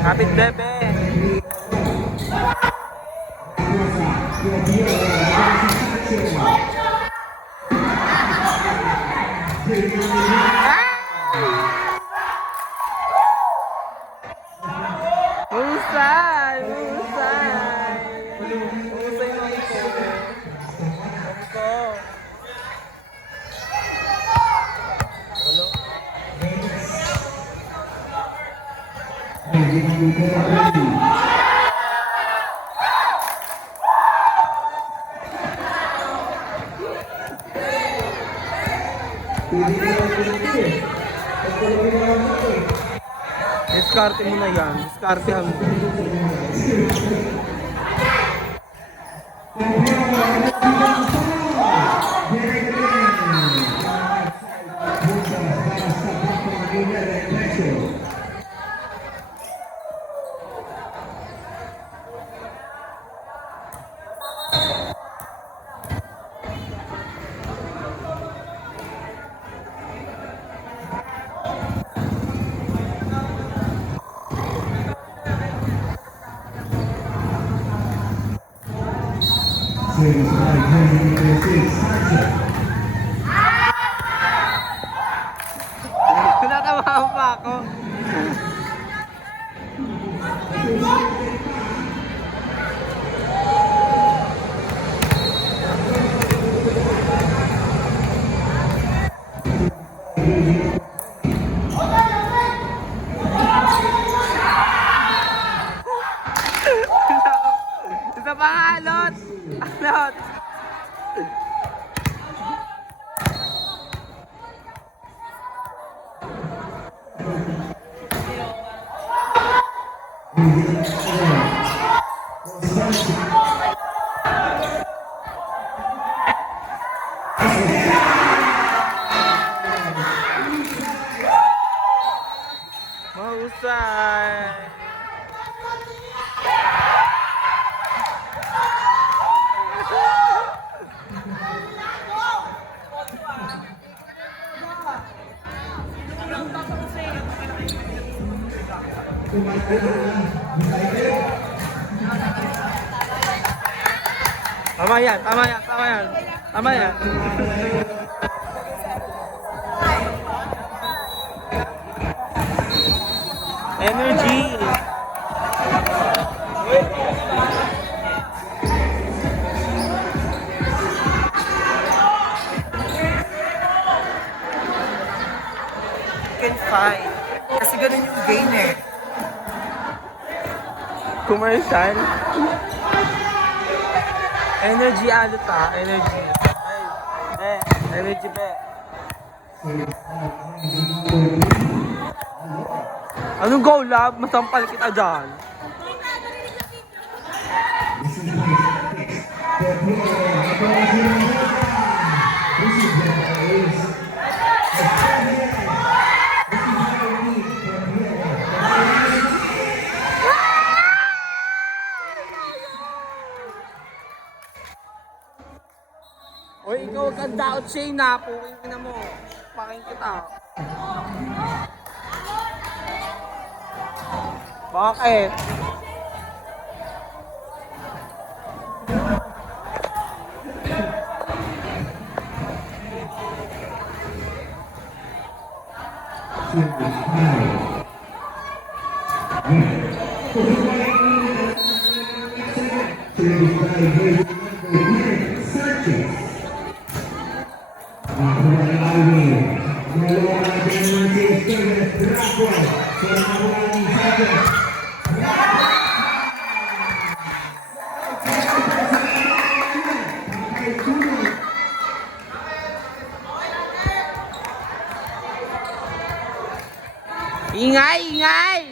Kapit bebe. Husay! Husay! Husay mo ito. Ito. Diskarte mo na yan. Diskartehan mo. Natawa pa ako. Isa pa nga, alot! Alot! Mahusay! Tama yan, tama yan, tama yan. Tama yan. Energy. Can fight. Kasi ganun yung game eh. Commercial. Energy alut ha, energy. Ay, energy be. Anong go love? Masampal kita dyan. Oy, ikaw wag kang daot Shane na. Puking ina mo. Paking kita. Bakit? Ingay, ingay!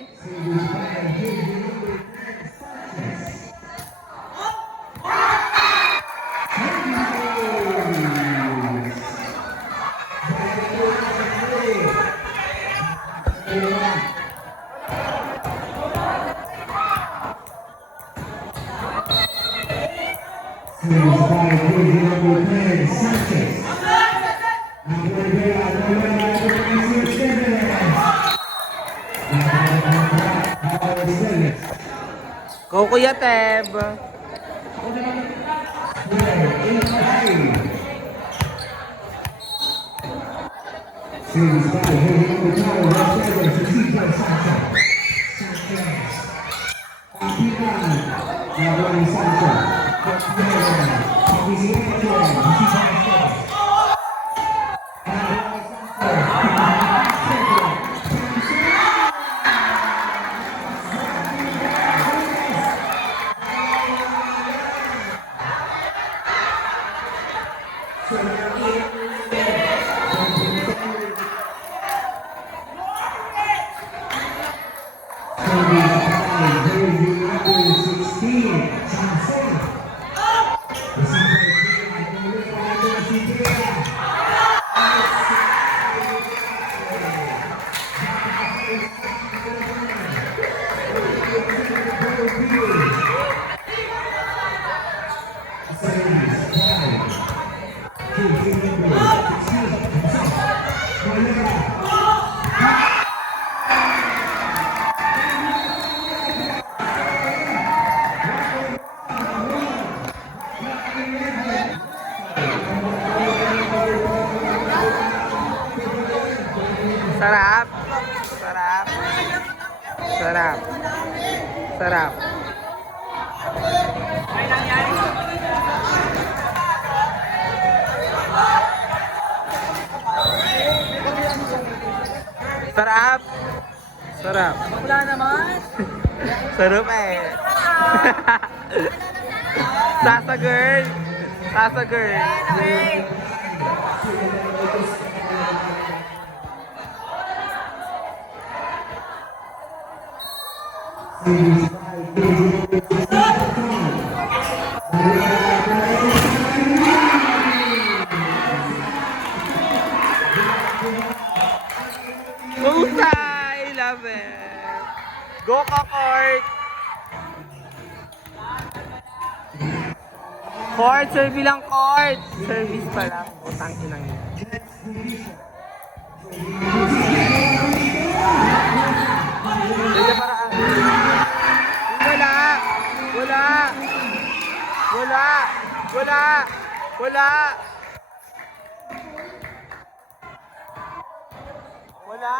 Go Kuya Teb! Sarap. Sarap. Sarap. Sarap. Sarap. Sarap. Wala naman. Sarap eh. Sasa girl. Sasa girl. Mahusay! Love it! Go ka, Court! Court, serve lang, Court! Service pala. Utang inang yun. Dito paraan. Wala! Wala! Wala! Wala! Wala! Wala!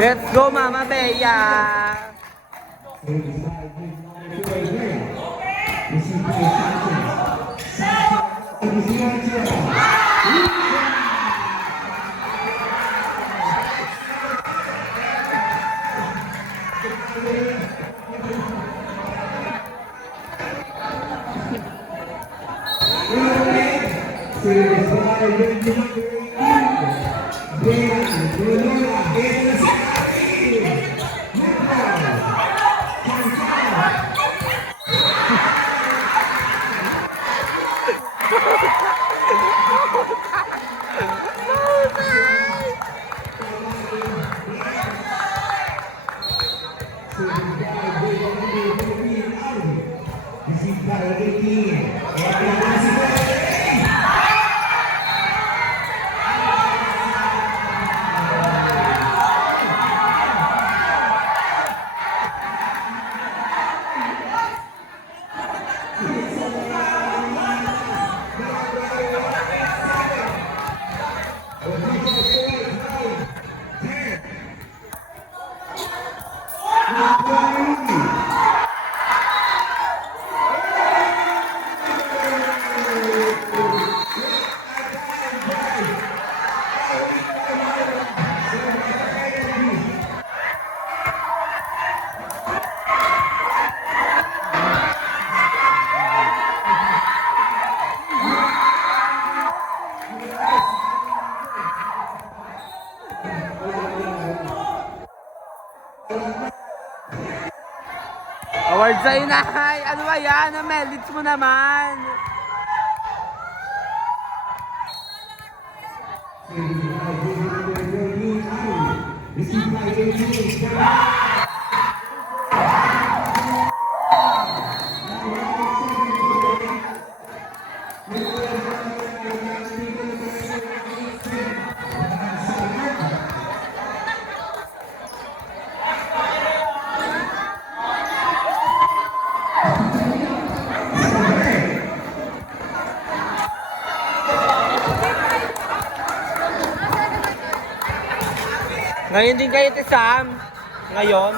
Let's go, Mama Bea! Award sa'yo, Nay! Ano ba yan? Melits mo naman! Ngayon din kayo, Sam. Ngayon.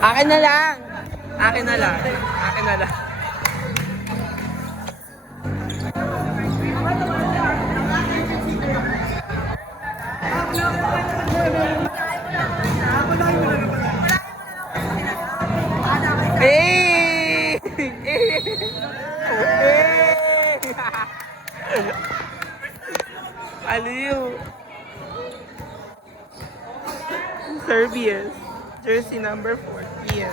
Akin na lang. Akin na lang. Akin na lang. Eh! Aliw. Serbius. Jersey number 14.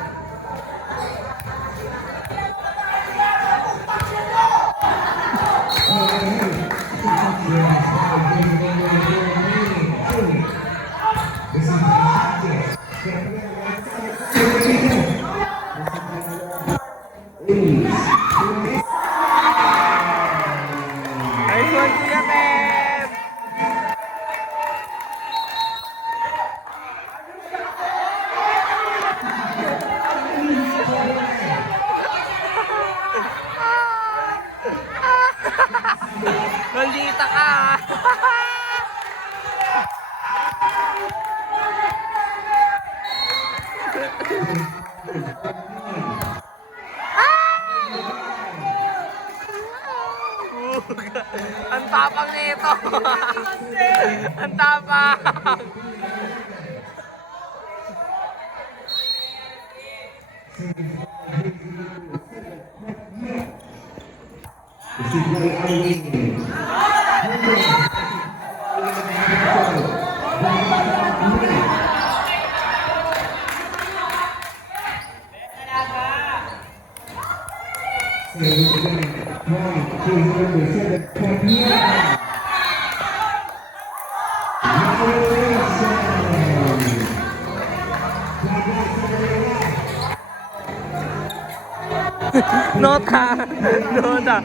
Nice one, Kuya Pep! Maldita ka! Ang tapang nito! Ang tapang! Nota! Nota!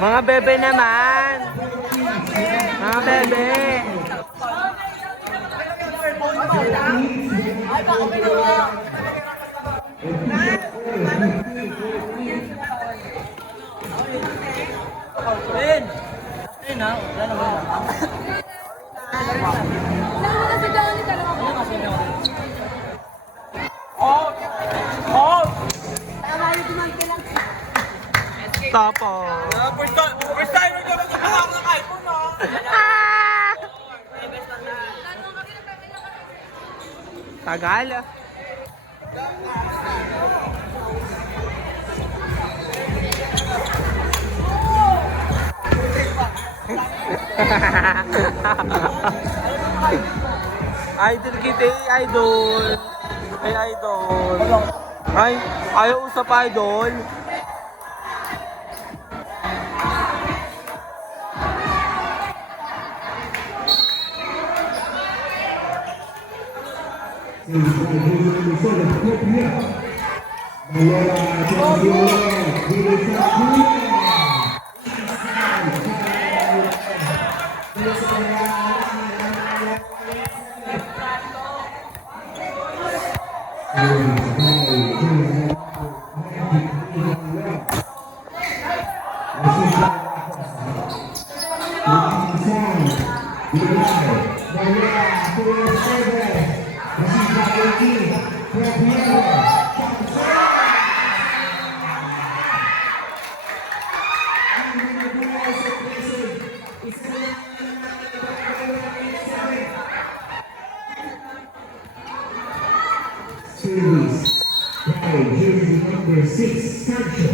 Mga bebe naman! Mga bebe! Tapo. First time na gano'n nakahawak ng iPhone, no? Tagal. Idol kita idol. Ay, idol. Ay, ayaw usap idol. Service by jersey number 6, Sancho.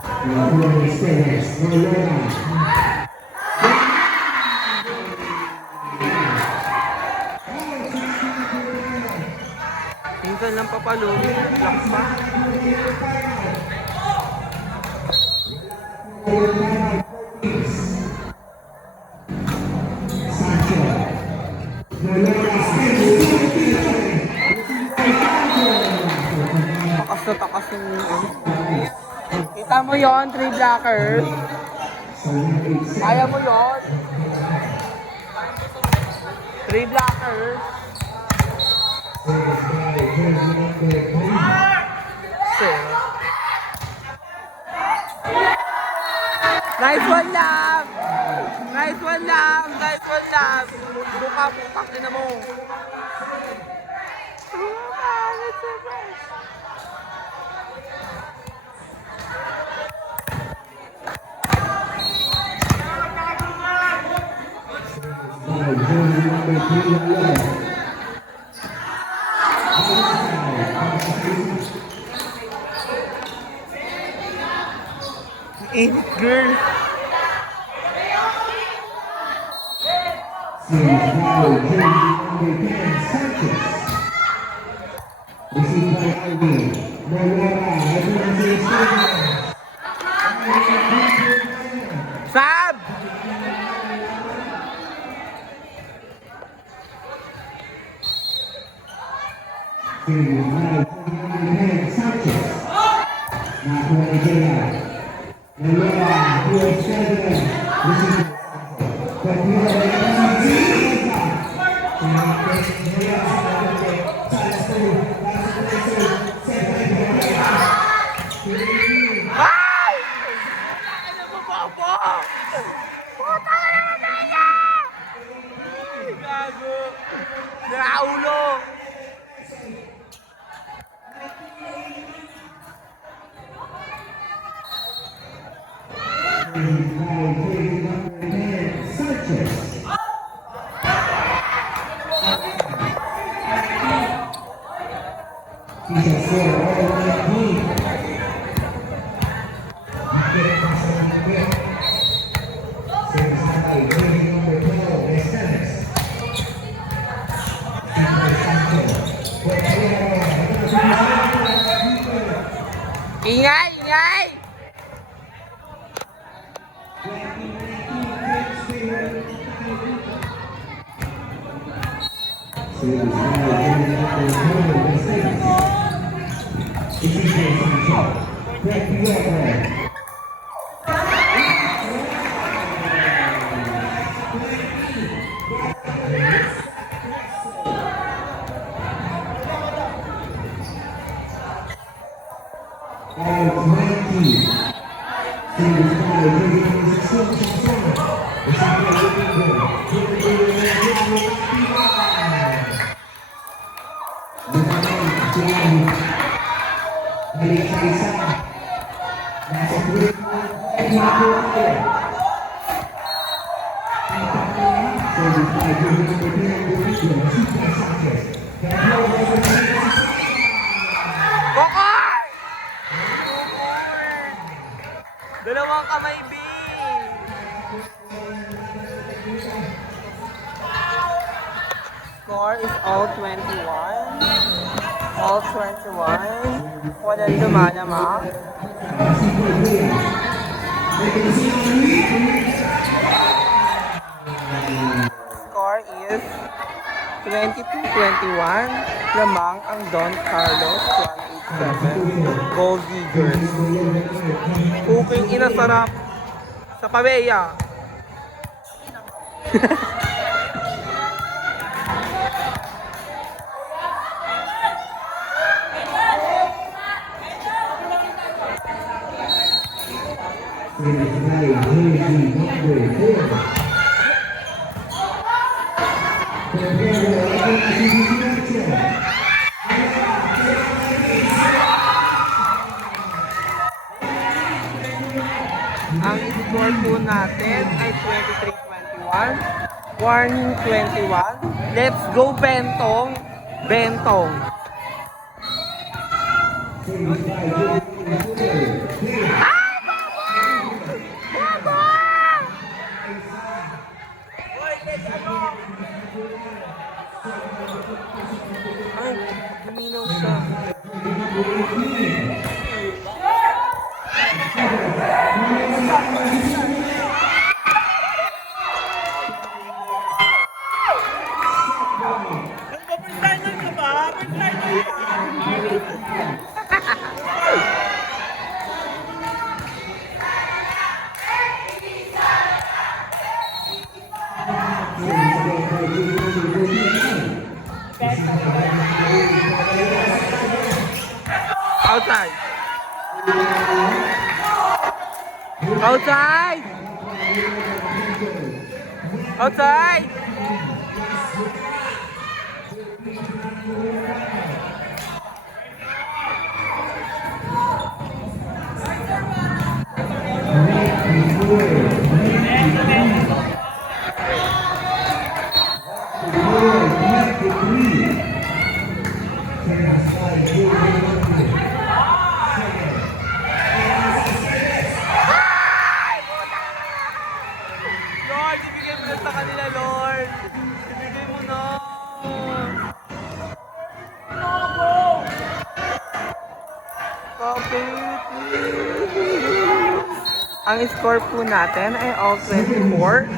Flores Perez, Loyola. Minsan lang papalumi. Lock pa. Sancho. Loyola. Takas na takas yung kita mo yon 3 blockers. Kaya mo yon 3 blockers. Nice one lang! Nice one lang! Nice one lang! Buka, putak na mo! That's so fresh! By jersey number 3, Loyola. Girl! Service by jersey number 10, Sanchez. Received by Ivy. Loyola. Everyone say Sab! Service by jersey number 10, Sanchez. Nakuha ni Jaya. Loyola. Flores Perez. Received Ay! Ano mo ba po? Puta ka naman talaga! Ay, gago! Nakaulo! Sanchez. He's a score all the way clean. Service by jersey number 12, Esteves. Ingay! Ingay! Service by jersey number 12, Esteves. This is Sancho. Greg Pierre. All 20. Service by jersey number 16, Sanson. Received by Rodrigo. Balik sa isa. Nasa 3. Service by jersey number 10, Rodrigo. Received by Sanchez. Bokor! Dalawang kamay, B! Score is all 21. All 21. Walang lumalama. Score is 22-21. Lamang ang Don Carlos 187. Gold Diggers. Cooking inasarap sa pabeya. Service by jersey number 4. Ang score po natin ay 23-21. Warning 21. Let's go, Bentong! Bentong. Ay, luminaw siya. Nagpa-freestyle ka ba? Freestyle ka ba? Outside. Outside. Outside. Lord, ibigay mo na sa kanila, Lord. Ibigay mo na. Kapit. Ang score po natin ay all 24.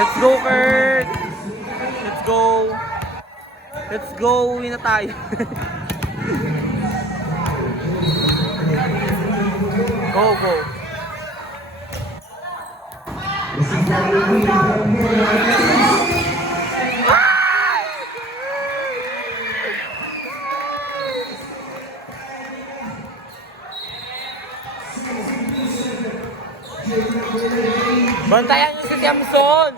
Let's go, Kurt! Let's go! Let's go! Uwi na tayo. Go, go! Bantayan niyo si Tiamson!